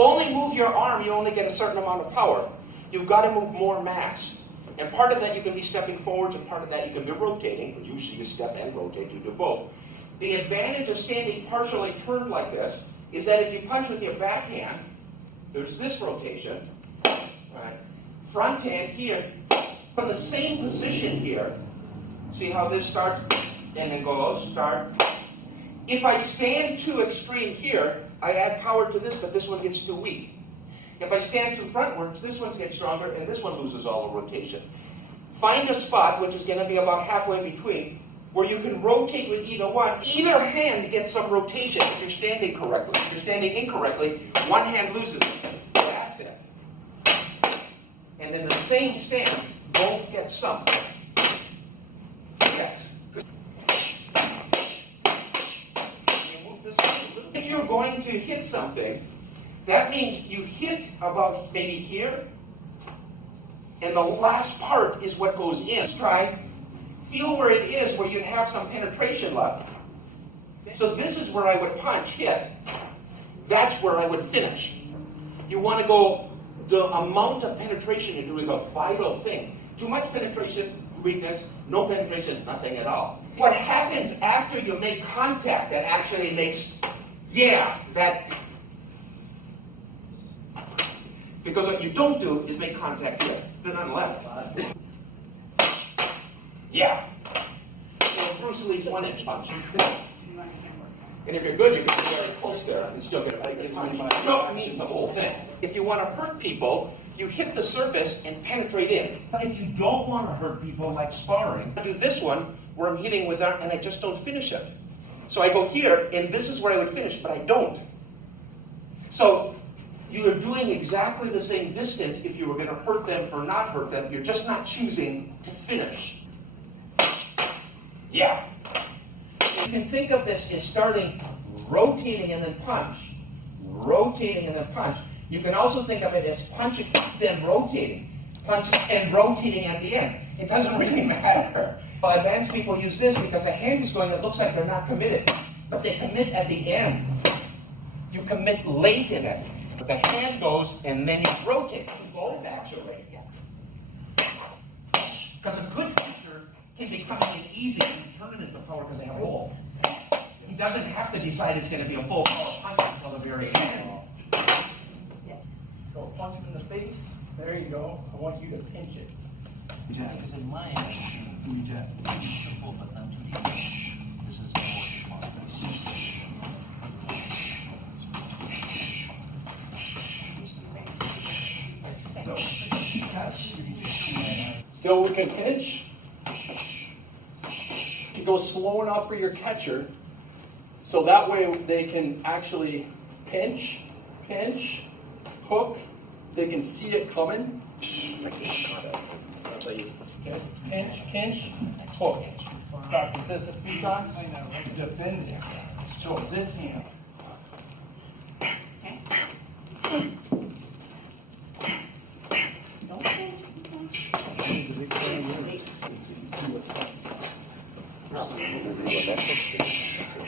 only move your arm, you only get a certain amount of power. You've got to move more mass. And part of that you can be stepping forwards, and part of that you can be rotating, but usually you step and rotate, you do both. The advantage of standing partially turned like this is that if you punch with your backhand, there's this rotation, right? Front hand here, from the same position here, see how this starts and then goes, start. If I stand too extreme here, I add power to this, but this one gets too weak. If I stand too frontwards, this one gets stronger, and this one loses all the rotation. Find a spot, which is going to be about halfway between, where you can rotate with either one. Either hand gets some rotation if you're standing correctly. If you're standing incorrectly, one hand loses. That's it. And in the same stance, both get some. Yes. If you're going to hit something, that means you hit about maybe here, and the last part is what goes in. Let's try, feel where it is, where you have some penetration left. So this is where I would punch, hit. That's where I would finish. You want to go, the amount of penetration you do is a vital thing. Too much penetration, weakness. No penetration, nothing at all. What happens after you make contact that actually makes, that. Because what you don't do is make contact here. Then on the left. So Bruce Lee's 1-inch punch. And if you're good, you can be very close there and still get it. You don't need the whole thing. If you want to hurt people, you hit the surface and penetrate in. But if you don't want to hurt people, like sparring, I do this one where I'm hitting with arm and I just don't finish it. So I go here, and this is where I would finish, but I don't. So you are doing exactly the same distance if you were going to hurt them or not hurt them. You're just not choosing to finish. You can think of this as starting rotating and then punch. Rotating and then punch. You can also think of it as punching, then rotating. Punching and rotating at the end. It doesn't really matter. Well, advanced people use this because the hand is going, it looks like they're not committed. But they commit at the end. You commit late in it. But the hand goes, and then you rotate. Both, actually. Because a good puncher can become easy and turn it into power because they have a hole. He doesn't have to decide it's going to be a full power punch until the very end. So punch him in the face. There you go. I want you to pinch it. Jack is in mine. You jack. Simple, but not too deep. This is more smart. Still we can pinch. You go slow enough for your catcher, so that way they can actually pinch, hook. They can see it coming. Okay. Pinch, hook. Practice this a few times. Defend it. So this hand.